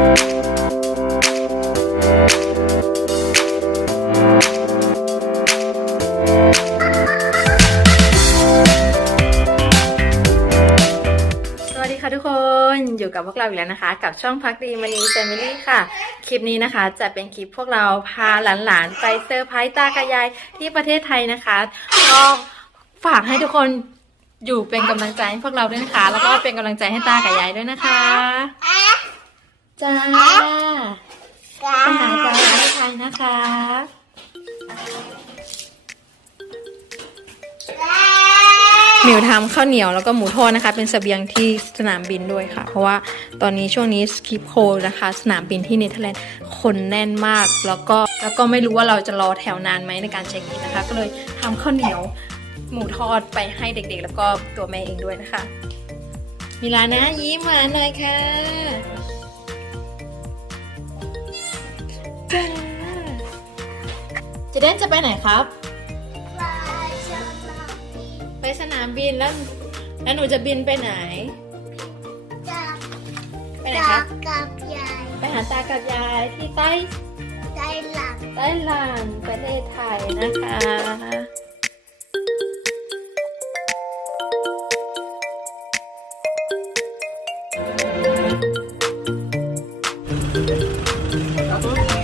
สวัสดีค่ะทุกคนอยู่กับพวกเราอีกแล้วนะคะ กับช่องพักดีมณีแฟมิลี่ค่ะ คลิปนี้นะคะ จะเป็นคลิปพวกเราพาหลานๆ ไปเซอร์ไพรส์ตากับยายที่ประเทศไทยนะคะก็ฝากให้ทุกคนอยู่เป็นกำลังใจให้พวกเราด้วยนะคะ แล้วก็เป็นกำลังใจให้ตากับยายด้วยนะคะ จ้าไปหาจ้าประเทศไทยนะคะหมิวทำข้าวเหนียวแล้วก็หมูทอดนะคะ เป็นเสบียงที่สนามบินด้วยค่ะ เพราะว่าตอนนี้ช่วงนี้สคิปโคนะคะ สนามบินที่เนเธอร์แลนด์คนแน่นมาก แล้วก็แล้วก็ไม่รู้ว่าเราจะรอแถวนานไหมในการเช็คอินนะคะ ก็เลยทำข้าวเหนียวหมูทอดไปให้เด็กๆ แล้วก็ตัวแม่เองด้วยนะคะ มีลานะยิ้มหวานหน่อยค่ะ จ้าเจะเด่นจะไปไหนครับ ไปสนามบินแล้วแล้วหนูจะบินไปไหน ไปไหนครับ กับยายไปหาตากับยายที่ใต้ได้หลังไต้หวันประเทศไทยนะคะนี่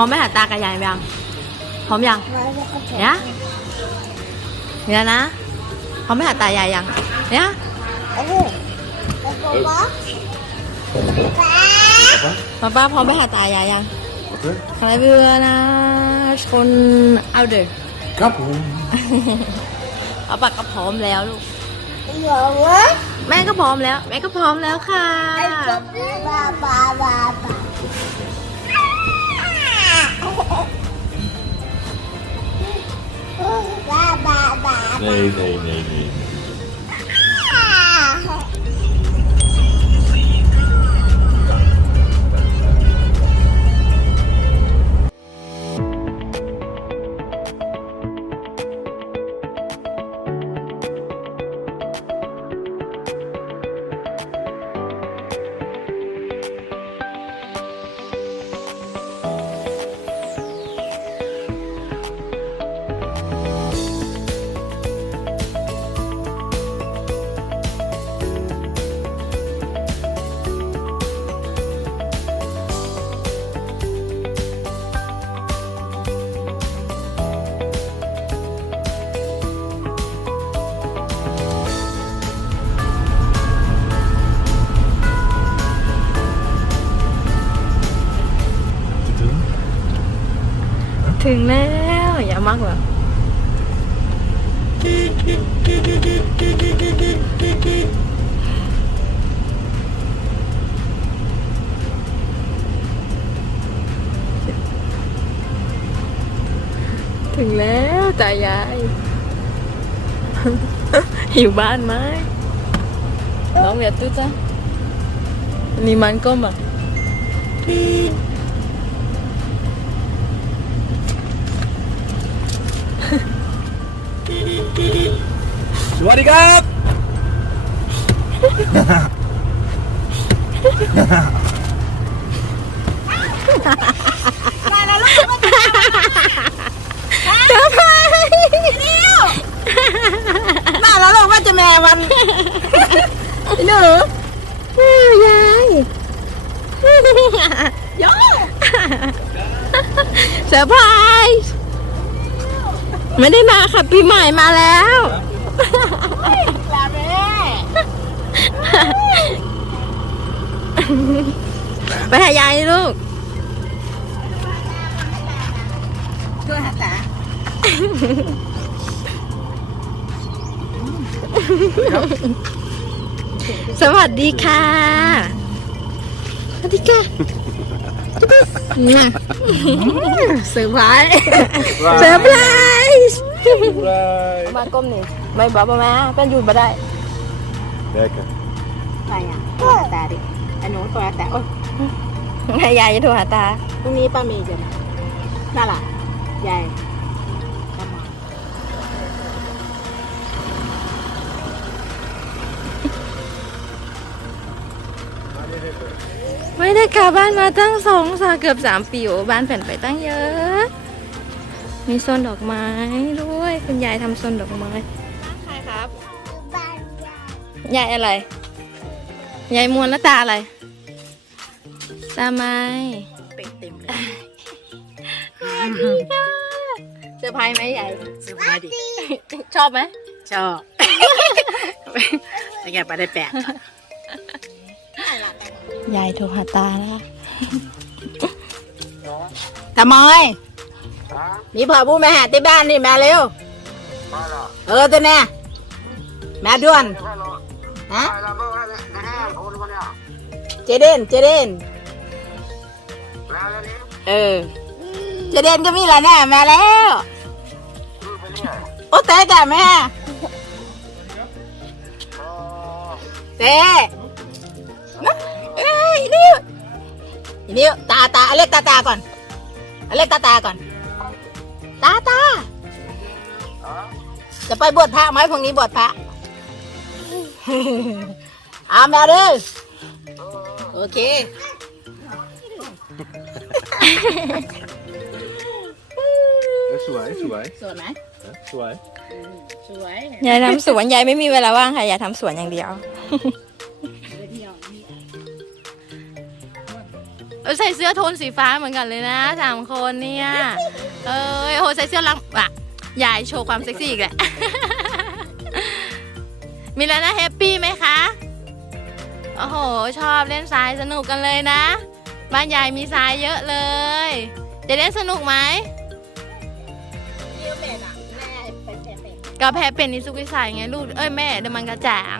อมไหมหาตากับยายยังพร้อมยังเนี่ยเนี่ยนะพร้อมไหมหาตายายยังเนี่ยโอ้โหโอ้โหป๊าป้าป้าพร้อมไปหาตายายยัง Oké. อะไรเบื่อนะชนเอาเด้อ Kapoen. เอาปากก็พร้อมแล้วลูกหลงวะแม่ก็พร้อมแล้ว แม่ก็พร้อมแล้วค่ะ บ้าบ้า ถึงแล้ว อย่ามากเหรอถึงแล้วจ่ายาย หิวบ้านไหมน้องเวียดตู้จ้ะนี่มันก็มา สวัสดีครับมาแล้วเราว่าจะแม่วันหนูยายยอเซอร์ ไพรส์ไม่ได้มาค่ะปีใหม่มาแล้วลาแม่ไปหายายลูกช่วยหาตาสวัสดีค่ะวัสดีค่ะน่ะเซอร์ไพรส์เซอร์ไพรส์ Right. มาก้มนี่ไม่บอกมาแม่เป็นอยู่มาได้ Lekker. อะไรอะโทรหาตาดิอันนู้นโทรหาตาโอ้ยยายจะโทรหาตาพรุ่งนี้ป้าเมย์จะมาน่าล่ะยายก็มาไม่ได้กลับบ้านมาตั้งสองสาเกือบสามปีโอ้บ้านแผ่นไปตั้งเยอะ มีโซนดอกไม้ด้วย คุณยายทำโซนดอกไม้ใครครับ ยายอะไร ยายมวนแล้วตาอะไร ตาไม้เต็มเต็มเลยเซอร์ไพรส์ไหมยายเซอร์ไพรส์ดิ ชอบไหม ชอบเป็นไงไปได้แปดยายโทรหาตาแล้วทำไม มีพ่อผู้แม่หาที่บ้านนี่มาเร็ว เออตัวเนี้ยแม่ด่วนฮะเจเดนเจเดนเออ เจเดนก็มีแล้วแน่มาแล้ว โอ้เต้แกแม่เต้เอ้ยนิ้วนิ้วตาตาเอาเล็กตาตาก่อนเอาเล็กตาตาก่อน ตาตาจะไปบวชพระไหมพรุ่งนี้บวชพระอาแมวเด้อโอเค สวยสวยสวยไหมสวยสวยยายทำสวนยายไม่มีเวลาว่างค่ะยายทำสวนอย่างเดียวเออใส่เสื้อโทนสีฟ้าเหมือนกันเลยนะสามคนเนี่ย เออโหใส่เสื้อลังอะยายโชว์ความเซ็กซี่อีกแหละมีแล้วนะแฮปปี้ไหมคะ โอ้โห ชอบเล่นทรายสนุกกันเลยนะ บ้านยายมีทรายเยอะเลย จะเล่นสนุกไหมเลี้ยวเป็ดอะแม่เป็นเป็ดเป็ดก็แพ้เป็นนิสุกิสายไงลูก เอ้ยแม่เดี๋ยวมันกระจ่าง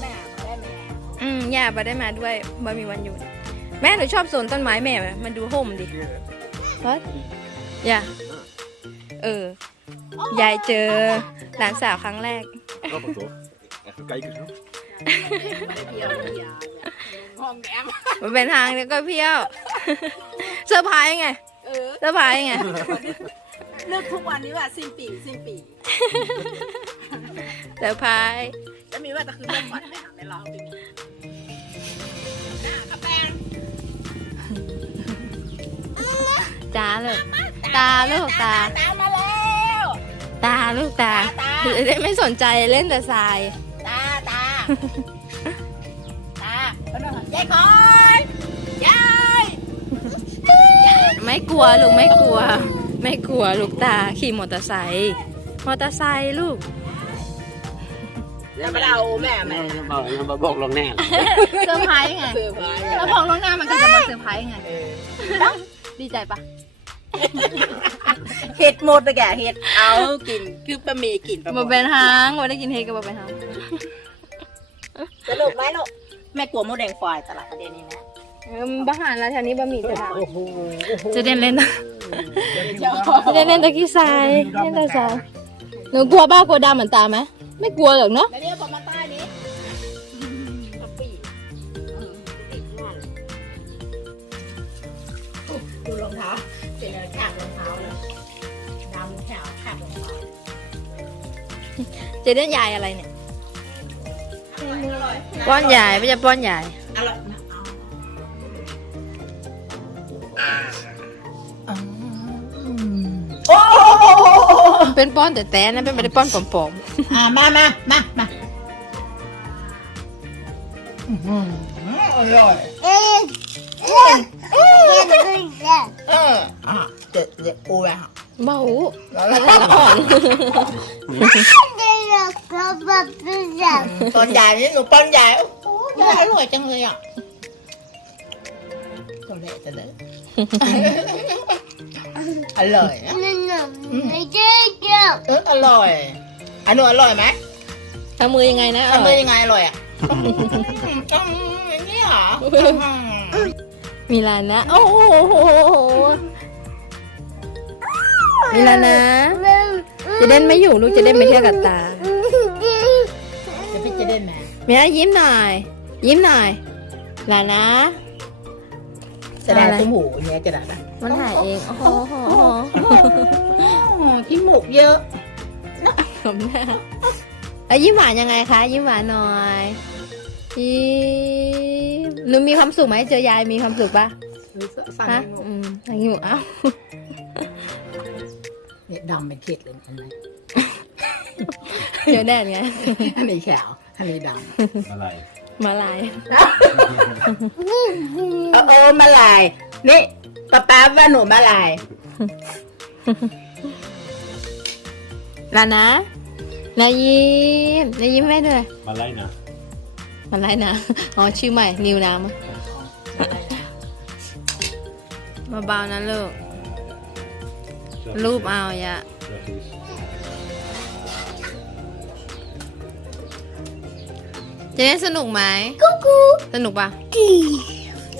แม่ได้แม่อืมย่าบาได้มาด้วยบามีวันหยุด แม่หนูชอบสวนต้นไม้แม่ไหมมันดูห่มดิวะย่าเออยายเจอหลานสาวครั้งแรก Grappig toch? Even kijken zo. เที่ยวเที่ยวห้องแดมมันเป็นทางแล้วก็เพี้ยวเซอร์ไพรส์ไงเออเซอร์ไพรส์ไงเลือกทุกวันนี้ว่าสิ้นปีสิ้นปีเซอร์ไพรส์แล้วมีว่าจะคือเรื่องก่อนไปหาไปลองปีนี้น่ากระ ตาลูกตาลูกตา ตามมาแล้วตาลูกตาตาจะได้ไม่สนใจเล่นแต่ทราย ตาตาตาเอาหน่อยยายคอยยายไม่กลัวลูกไม่กลัว ไม่กลัวลูกตาขี่มอเตอร์ไซค์มอเตอร์ไซค์ลูกแล้วมาเอาแม่แม่บอกมาบอกลงแน่เซอร์ไพรส์ไงเซอร์ไพรส์แล้วบอกล่วงหน้ามันก็จะมาเซอร์ไพรส์ไงเออดีใจปะ เห็ดหมดเลยแกเห็ดเอากินคือบะหมี่กินบอเป็นหางบอได้กินเฮกับบอเป็นหางสนุกไหมลูกแม่กลัวมดแดงไฟตลาดประเด็นนี้นะเออบ้านแล้วแถวนี้บะหมี่จะทโอ้โหำจะเด่นเล่นจะเด่นเล่นตะกี้ทรายเล่นแต่ทรายหนูกลัวบ้ากลัวดำเหมือนตาไหมไม่กลัวหรอกเนาะ จะเด่นยายอะไรเนี่ยอร่อยป้อนยายไม่ใช่ป้อนยายอร่อยนะโอ้เป็นป้อนแต่แต่นะเป็นไม่ได้ป้อนปอมอ่ามามามามาอร่อยเอออะเด็ดเด็ดปูไปฮะๆเบาตอนใหญ่นี่หนูตอนใหญ่โอ้โหอร่อยจังเลยอะตัวเล็กตัวเล็กอร่อยนะเอออร่อยอันหนูอร่อยไหมทำมือยังไงนะทำมือยังไงอร่อยอะต้องอย่างนี้เหรอมีลานะ โอ้โห มีลานะ จะเด่นไม่อยู่ลูกจะเด่นไม่เที่ยวกับตาจะพี่จะเล่นไหมเมียยิ้มหน่อย ยิ้มหน่อยลานะแสดงจมูกเนี่ยกระดาษนะมันถ่ายเองโอ้โหขี้หมูกเยอะผมหน้าเอ้ยยิ้มหวานยังไงคะ ยิ้มหวานหน่อยยิ้มหนูมีความสุขไหมเจอยายมีความสุขปะสั่งฮะให้หมูอืมทางนี้หมูเอ้า เนี่ยดำเป็นเข็ดเลยอันนี้เดี๋ยวแดดไงอันนี้ขาวอันนี้ด Malai. มาลายำเออเออมาลายนี่ป๊าป๊าว่าหนูมาลาย ลานะนายิ้มนายิ้มให้ด้วย Malaina. มาลายนะ อ๋อ ชื่อใหม่ นิวน้ำมาเบาๆนะลูก รูปเอาอย่า Dat is. จะได้สนุกไหมกูกูสนุกปะ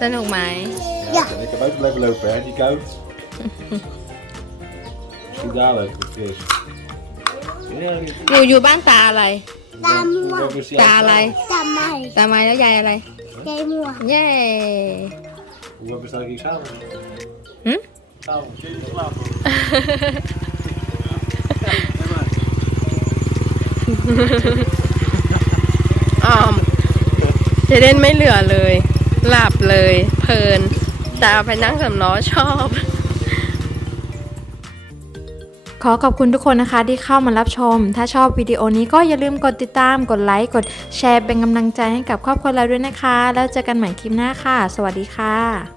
สนุกไหม Ja. En ik heb ook blijven lopen, hè, die koud. Zo dadelijk, Chris. Ja, die- อยู่อยู่บ้านตาอะไร we hebben ze ตาอะไร ทำไม ตาไม้แล้วยายอะไร ใจมัว เย้ Hoe hebben we hier samen? ออมเจเดนไม่เหลือเลย หลับเลย เพลินตาไปนั่งสำล้อชอบ ขอขอบคุณทุกคนนะคะที่เข้ามารับชม ถ้าชอบวิดีโอนี้ก็อย่าลืมกดติดตาม กดไลค์ กดแชร์เป็นกำลังใจให้กับครอบครัวเราด้วยนะคะ แล้วเจอกันใหม่คลิปหน้าค่ะ สวัสดีค่ะ